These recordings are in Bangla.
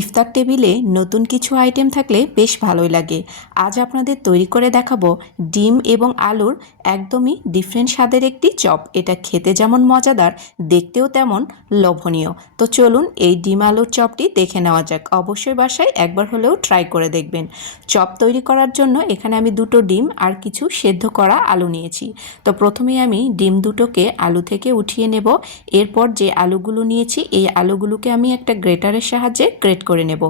ইফতার টেবিলে নতুন কিছু আইটেম থাকলে বেশ ভালোই লাগে। আজ আপনাদের তৈরি করে দেখাবো ডিম এবং আলুর একদমই ডিফারেন্ট স্বাদের একটি চপ। এটা খেতে যেমন মজাদার, দেখতেও তেমন লোভনীয়। তো চলুন এই ডিম আলুর চপটি দেখে নেওয়া যাক। অবশ্যই বাসায় একবার হলেও ট্রাই করে দেখবেন। চপ তৈরি করার জন্য এখানে আমি দুটো ডিম আর কিছু সেদ্ধ করা আলু নিয়েছি। তো প্রথমেই আমি ডিম দুটোকে আলু থেকে উঠিয়ে নেব। এরপর যে আলুগুলো নিয়েছি এই আলুগুলোকে আমি একটা গ্রেটারের সাহায্যে গ্রেট করে নেব।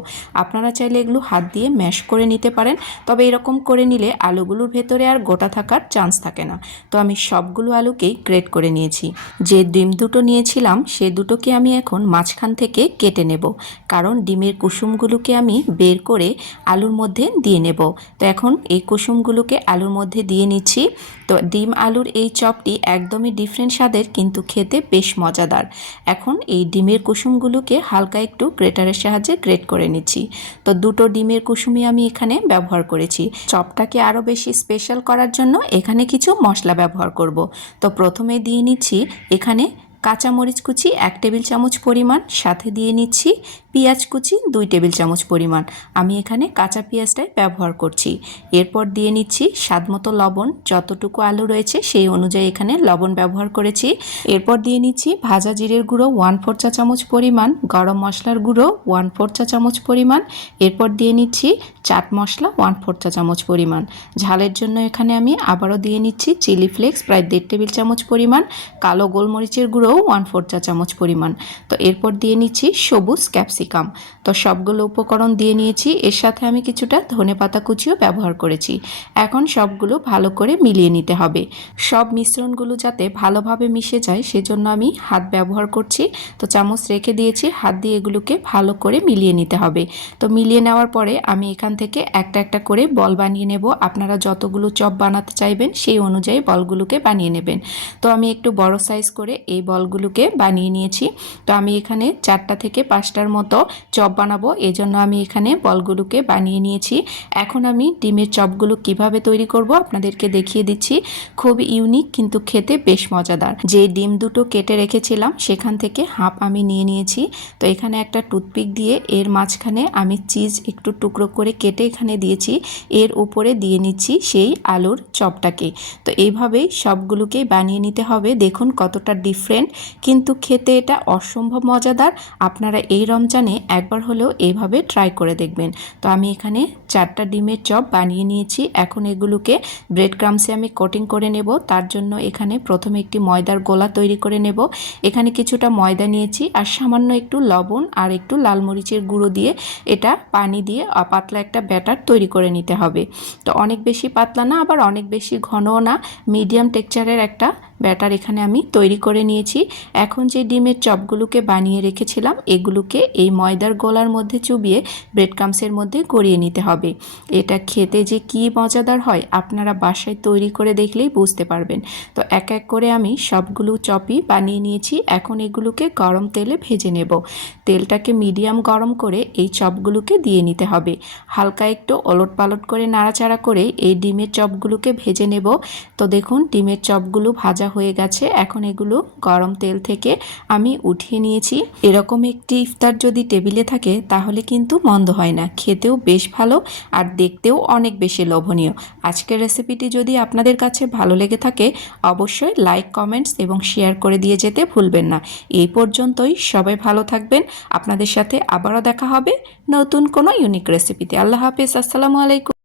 আপনারা চাইলে এগুলো হাত দিয়ে ম্যাশ করে নিতে পারেন, তবে এরকম করে নিলে আলুগুলোর ভেতরে আর গোটা থাকার চান্স থাকে না। তো আমি সবগুলো আলুকেই গ্রেট করে নিয়েছি। যে ডিম দুটো নিয়েছিলাম সে দুটোকে আমি এখন মাঝখান থেকে কেটে নেব, কারণ ডিমের কুসুমগুলোকে আমি বের করে আলুর মধ্যে দিয়ে নেব। তো এখন এই কুসুমগুলোকে আলুর মধ্যে দিয়ে নিচ্ছি। তো ডিম আলুর এই চপটি একদমই ডিফারেন্ট স্বাদের, কিন্তু খেতে বেশ মজাদার। এখন এই ডিমের কুসুমগুলোকে হালকা একটু গ্রেটারের সাহায্যে গ্রেট করে নিচ্ছি। তো দুটো ডিমের কুসুমই আমি এখানে ব্যবহার করেছি। চপটাকে আরও বেশি স্পেশাল করার জন্য এখানে কিছু মশলা ব্যবহার করব। তো প্রথমে দিয়ে নিচ্ছি এখানে কাঁচামরিচ কুচি 1 টেবিল চামচ পরিমাণ, সাথে দিয়ে নিচ্ছি পেঁয়াজ কুচি 2 টেবিল চামচ পরিমাণ। আমি এখানে কাঁচা পেঁয়াজটাই ব্যবহার করছি। এরপর দিয়ে নিচ্ছি স্বাদমতো লবণ, যতটুকু আলু রয়েছে সেই অনুযায়ী এখানে লবণ ব্যবহার করেছি। এরপর দিয়ে নিচ্ছি ভাজা জিরের গুঁড়ো 1/4 চা চামচ পরিমাণ, গরম মশলার গুঁড়ো 1/4 চা চামচ পরিমাণ। এরপর দিয়ে নিচ্ছি চাট মশলা 1/4 চা চামচ পরিমাণ। ঝালের জন্য এখানে আমি আবারও দিয়ে নিচ্ছি চিলি ফ্লেক্স প্রায় 1.5 টেবিল চামচ পরিমাণ, কালো গোলমরিচের গুঁড়ো 1/4 চা চামচ পরিমাণ। তো এরপর দিয়ে নিচ্ছি সবুজ ক্যাপসিকাম। তো সবগুলো উপকরণ দিয়ে নিয়েছি। এর সাথে আমি কিছুটা ধনেপাতা কুচিও ব্যবহার করেছি। এখন সবগুলো ভালো করে মিলিয়ে নিতে হবে। সব মিশ্রণগুলো যাতে ভালোভাবে মিশে যায় সেজন্য আমি হাত ব্যবহার করছি। তো চামচ রেখে দিয়েছি, হাত দিয়ে এগুলোকে ভালো করে মিলিয়ে নিতে হবে। তো মিলিয়ে নেওয়ার পরে আমি এখান থেকে একটা একটা করে বল বানিয়ে নেব। আপনারা যতগুলো চপ বানাতে চাইবেন সেই অনুযায়ী বলগুলোকে বানিয়ে নেবেন। তো আমি একটু বড় সাইজ করে এই বলগুলোকে বানিয়ে নিয়েছি। তো আমি এখানে 4টা থেকে 5টার মতো চপ বানাবো, এজন্য আমি এখানে বলগুলোকে বানিয়ে নিয়েছি। এখন আমি ডিমের চপগুলো কিভাবে তৈরি করব আপনাদেরকে দেখিয়ে দিচ্ছি। খুব ইউনিক, কিন্তু খেতে বেশ মজাদার। যে ডিম দুটো কেটে রেখেছিলাম সেখান থেকে হাফ আমি নিয়ে নিয়েছি। তো এখানে একটা টুথপিক দিয়ে এর মাঝখানে আমি চিজ একটু টুকরো করে কেটে এখানে দিয়েছি। এর উপরে দিয়ে নিচ্ছি সেই আলুর চপটাকে। তো এইভাবেই সবগুলোকেই বানিয়ে নিতে হবে। দেখুন কতটা ডিফারেন্ট, কিন্তু খেতে এটা অসম্ভব মজাদার। আপনারা এই রমজানে একবার হলেও এইভাবে ট্রাই করে দেখবেন। তো আমি এখানে 4টা ডিমের চপ বানিয়ে নিয়েছি। এখন এগুলোকে ব্রেড ক্রামসে আমি কোটিং করে নেব। তার জন্য এখানে প্রথমে একটি ময়দার গোলা তৈরি করে নেব। এখানে কিছুটা ময়দা নিয়েছি আর সামান্য একটু লবণ আর একটু লাল মরিচের গুঁড়ো দিয়ে এটা পানি দিয়ে পাতলা একটা ব্যাটার তৈরি করে নিতে হবে। তো অনেক বেশি পাতলা না, আবার অনেক বেশি ঘনও না, মিডিয়াম টেক্সচারের একটা ব্যাটার এখানে আমি তৈরি করে নিয়েছি। এখন যে ডিমের চপগুলোকে বানিয়ে রেখেছিলাম এগুলোকে এই ময়দার গোলার মধ্যে চুবিয়ে ব্রেড ক্রামসের মধ্যে গড়িয়ে নিতে হবে। এটা খেতে যে কী মজাদার হয় আপনারা বাসায় তৈরি করে দেখলেই বুঝতে পারবেন। তো এক এক করে আমি সবগুলো চপই বানিয়ে নিয়েছি। এখন এগুলোকে গরম তেলে ভেজে নেব। তেলটাকে মিডিয়াম গরম করে এই চপগুলোকে দিয়ে নিতে হবে। হালকা একটু ওলট পালট করে নাড়াচাড়া করে এই ডিমের চপগুলোকে ভেজে নেব। তো দেখুন ডিমের চপগুলো ভাজা হয়ে গেছে। এখন এগুলো গরম তেল থেকে আমি উঠিয়ে নিয়েছি। এরকম একটি ইফতার যদি টেবিলে থাকে তাহলে কিন্তু মন্দ হয় না, খেতেও বেশ ভালো আর দেখতেও অনেক বেশি লোভনীয়। আজকের রেসিপিটি যদি আপনাদের কাছে ভালো লেগে থাকে অবশ্যই লাইক, কমেন্টস এবং শেয়ার করে দিয়ে যেতে ভুলবেন না। এই পর্যন্তই, সবাই ভালো থাকবেন। আপনাদের সাথে আবারও দেখা হবে নতুন কোনো ইউনিক রেসিপিতে। আল্লাহ হাফেজ, আসসালামু আলাইকুম।